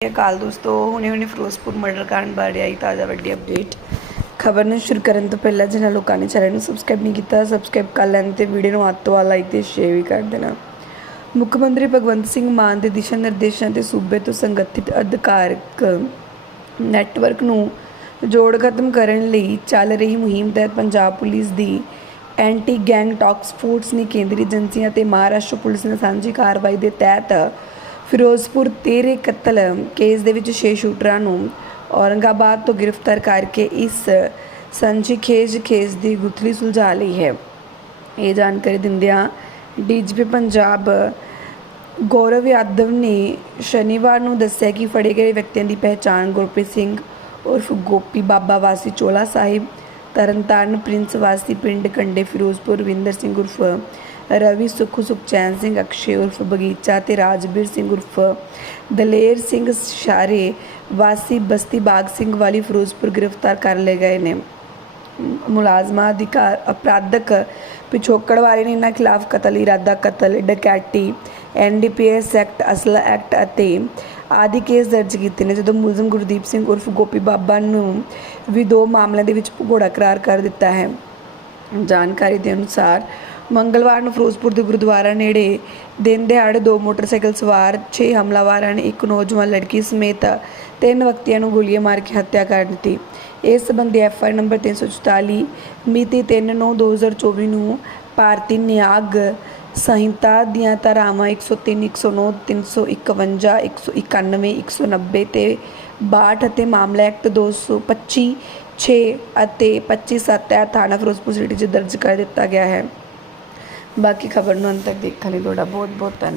ਸਤਿ ਸ਼੍ਰੀ ਅਕਾਲ ਦੋਸਤੋ, ਹੁਣੇ ਹੁਣੇ ਫਿਰੋਜ਼ਪੁਰ ਮਰਡਰ ਕਾਂਡ ਬਾਰੇ ਆਈ ਤਾਜ਼ਾ ਵੱਡੀ ਅਪਡੇਟ ਖਬਰ ਨੂੰ ਸ਼ੁਰੂ ਕਰਨ ਤੋਂ ਪਹਿਲਾਂ ਜਿਹਨਾਂ ਲੋਕਾਂ ਨੇ ਚੈਨਲ ਨੂੰ ਸਬਸਕ੍ਰਾਈਬ ਨਹੀਂ ਕੀਤਾ ਸਬਸਕ੍ਰਾਈਬ ਕਰ ਲੈਣ ਤੇ ਵੀਡੀਓ ਨੂੰ ਵੱਧ ਤੋਂ ਲਾਈਕ ਤੇ ਸ਼ੇਅਰ ਵੀ ਕਰ ਦੇਣਾ। ਮੁੱਖ ਮੰਤਰੀ ਭਗਵੰਤ ਸਿੰਘ ਮਾਨ ਦੇ ਦਿਸ਼ਾ ਨਿਰਦੇਸ਼ਾਂ ਤੇ ਸੂਬੇ ਤੋਂ ਸੰਗਠਿਤ ਅਧਿਕਾਰਕ ਨੈਟਵਰਕ ਨੂੰ ਜੋੜ ਖਤਮ ਕਰਨ ਲਈ ਚੱਲ ਰਹੀ ਮੁਹਿੰਮ ਤਹਿਤ ਪੰਜਾਬ ਪੁਲਿਸ ਦੀ ਐਂਟੀ ਗੈਂਗ ਟਾਕਸ ਫੋਰਸ ਨੇ ਕੇਂਦਰੀ ਏਜੰਸੀਆਂ ਤੇ ਮਹਾਰਾਸ਼ਟਰ ਪੁਲਿਸ ਨਾਲ ਸਾਂਝੀ ਕਾਰਵਾਈ ਦੇ ਤਹਿਤ ਫਿਰੋਜ਼ਪੁਰ ਤੇਰੇ ਕਤਲ ਕੇਸ ਦੇ ਵਿੱਚ ਛੇ ਸ਼ੂਟਰਾਂ ਨੂੰ ਔਰੰਗਾਬਾਦ ਤੋਂ ਗ੍ਰਿਫਤਾਰ ਕਰਕੇ ਇਸ ਸੰਜੀ ਖੇਜ ਕੇਸ ਦੀ ਗੁੱਥਲੀ ਸੁਲਝਾ ਲਈ ਹੈ। ਇਹ ਜਾਣਕਾਰੀ ਦਿੰਦਿਆਂ ਡੀਜੀਪੀ ਪੰਜਾਬ ਗੌਰਵ ਯਾਦਵ ਨੇ ਸ਼ਨੀਵਾਰ ਨੂੰ ਦੱਸਿਆ ਕਿ ਫੜੇ ਗਏ ਵਿਅਕਤੀਆਂ ਦੀ ਪਹਿਚਾਣ ਗੁਰਪ੍ਰੀਤ ਸਿੰਘ ਉਰਫ ਗੋਪੀ ਬਾਬਾ ਵਾਸੀ ਚੋਲਾ ਸਾਹਿਬ, ਤਰਨਤਾਰਨ ਪ੍ਰਿੰਸ ਵਾਸੀ ਪਿੰਡ ਕੰਡੇ ਫਿਰੋਜ਼ਪੁਰ ਵਿੰਦਰ ਸਿੰਘ ਉਰਫ ਰਵੀ ਸੁਖੂ ਸੁਖਚੈਨ ਸਿੰਘ, ਅਕਸ਼ੇ ਉਰਫ ਬਗੀਚਾ ਤੇ ਰਾਜਬੀਰ ਸਿੰਘ ਉਰਫ ਦਲੇਰ ਸਿੰਘ ਸ਼ਾਰੇ ਵਾਸੀ ਬਸਤੀ ਬਾਗ ਸਿੰਘ ਵਾਲੀ ਫਿਰੋਜ਼ਪੁਰ ਗ੍ਰਿਫਤਾਰ ਕਰ ਲਏ ਗਏ ਨੇ। ਮੁਲਾਜ਼ਮਾਂ ਅਧਿਕਾਰ, ਅਪਰਾਧਕ ਪਿਛੋਕੜ ਵਾਲੇ ਨੇ ਇਹਨਾਂ ਖਿਲਾਫ ਕਤਲ, ਇਰਾਦਾ ਕਤਲ, ਡਕੈਤੀ ਐਨਡੀਪੀਐਸ ਐਕਟ, ਅਸਲਾ ਐਕਟ ਅਤੇ ਆਦਿ ਕੇਸ ਦਰਜ ਕੀਤੇ ਨੇ, ਜਦੋਂ ਮੁਲਜ਼ਮ ਗੁਰਦੀਪ ਸਿੰਘ ਉਰਫ ਗੋਪੀ ਬਾਬਾ ਨੂੰ ਵੀ ਦੋ ਮਾਮਲਿਆਂ ਦੇ ਵਿੱਚ ਭਗੌੜਾ ਕਰਾਰ ਕਰ ਦਿੱਤਾ ਹੈ। ਜਾਣਕਾਰੀ ਦੇ ਅਨੁਸਾਰ ਮੰਗਲਵਾਰ ਨੂੰ ਫਿਰੋਜ਼ਪੁਰ ਦੇ ਗੁਰਦੁਆਰਾ ਨੇੜੇ ਦਿਨ ਦਿਹਾੜੇ ਦੋ ਮੋਟਰਸਾਈਕਲ ਸਵਾਰ 6 ਹਮਲਾਵਰਾਂ ਨੇ ਇੱਕ ਨੌਜਵਾਨ ਲੜਕੀ ਸਮੇਤ ਤਿੰਨ ਵਿਅਕਤੀਆਂ ਨੂੰ ਗੋਲੀਆਂ ਮਾਰ ਕੇ ਹੱਤਿਆ ਕਰ ਦਿੱਤੀ। ਇਸ ਸੰਬੰਧੀ ਐਫ ਆਈ ਨੰਬਰ 344 ਮਿਤੀ 3/9/2024 ਨੂੰ ਭਾਰਤੀ ਨਿਆਗ ਸੰਹਿਤਾ ਦੀਆਂ ਧਾਰਾਵਾਂ 103 109 351 191 190 ਤੇ 62 ਅਤੇ ਮਾਮਲਾ ਐਕਟ 225 6 ਅਤੇ 25 ਸੱਤ ਤਹਿਤ ਥਾਣਾ ਫਿਰੋਜ਼ਪੁਰ ਸਿਟੀ 'ਚ ਦਰਜ ਕਰ ਦਿੱਤਾ ਗਿਆ ਹੈ। ਬਾਕੀ ਖਬਰ ਨੂੰ ਅੰਤ ਤੱਕ ਦੇਖਣ ਲਈ ਤੁਹਾਡਾ ਬਹੁਤ ਬਹੁਤ ਧੰਨਵਾਦ।